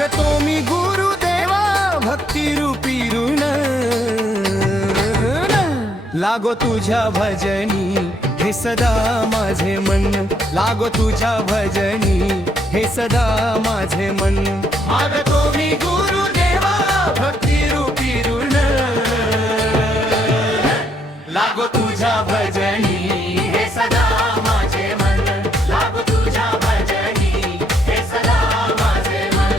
मागतो मी गुरुदेवा भक्ती रूपी ऋण लागो तुझ्या भजनी हे सदा माझे मन लागो तुझ्या भजनी हे सदा माझे मन मागतो मी गुरुदेवा भक्ती रूपी ऋण लागो तुझ्या भजनी हे सदा माझे मन लागो तुझ्या भजनी हे सदा माझे मन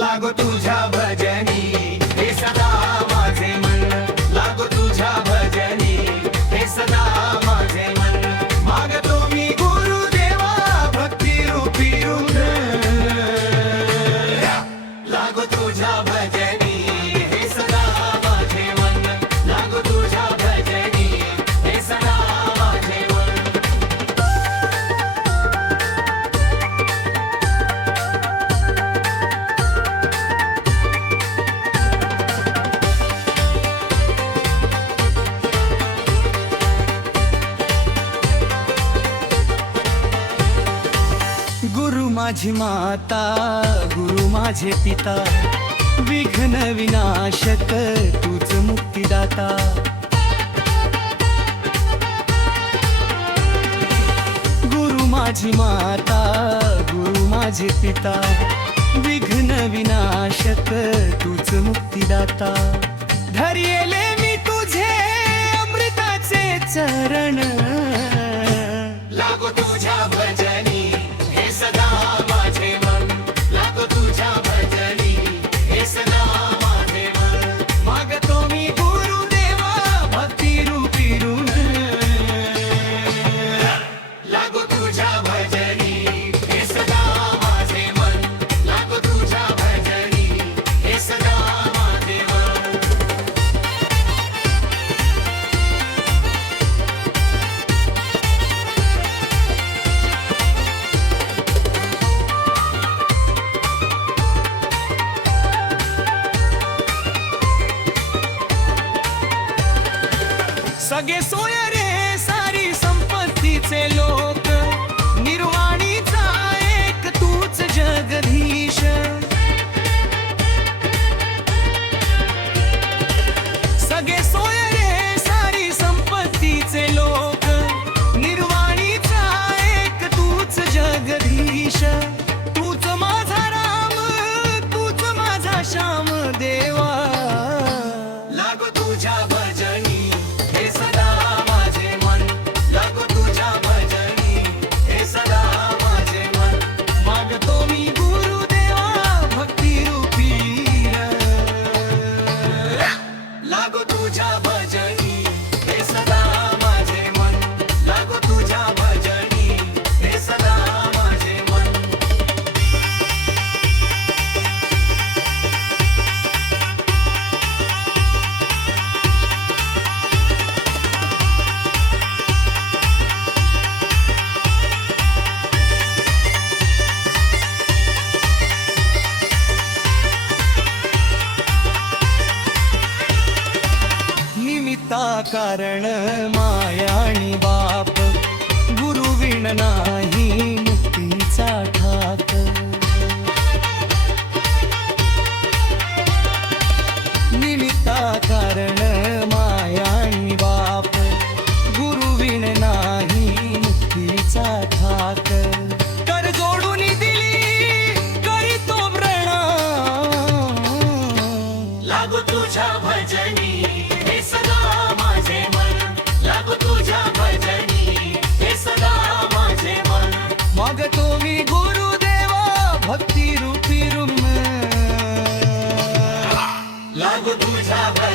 लागो तुझ्या भजनी हे सदा माझे मन लागो तुझ्या भजनी हे सदा माझे मन मागतो मी गुरुदेवा भक्ती रूपी ऋण लागो तुझ्या भजनी हे सदा माझे मन लागो तुझ्या भजनी हे सदा माझे मन गुरु माझी माता गुरु माझे पिता विघ्न विनाशक तूच मुक्तिदाता गुरु माझी माता गुरु माझे पिता विघ्न विनाशक तूच मुक्तिदाता धरिले मी तुझे अमृताचे चरण लागो तुझ्या भजनी हे सदा माझे मन लागो तुझ्या भजनी हे सदा माझे मन मागतो मी गुरुदेवा भक्ती रूपी ऋण लागो तुझ्या भजनी हे सदा माझे मन लागो तुझ्या भजनी हे सदा माझे मन सगळे सोय रे सारी संपत्तीचे लोक निर्वाणीचा एक तूच जगधीश सगळे सोय रे सारी संपत्तीचे लोक निर्वाणीचा एक तूच जगधीश तूच माझा राम तूच माझा श्याम देवा लागो तुझ्या भजनी हे सदा माझे मन लागो तुझ्या भजनी हे सदा माझे मन मागतो मी गुरुदेवा भक्ती रूपी लागो तुझ्या भजनी हे सदा माझे मन लागो तुझ्या भजनी हे सदा माझे मन निमित्ता कारण माया आणि बाप गुरु विण नाही मुक्तीचा ठाक निमित्ता कारण माया आणि बाप गुरु विण नाही मुक्तीचा ठाक कर जोडून दिली करीतो प्रणाम लागो तुझ्या भजनी हे सदा माझे मन लागो तुझ्या भजनी तुझ्या भजनी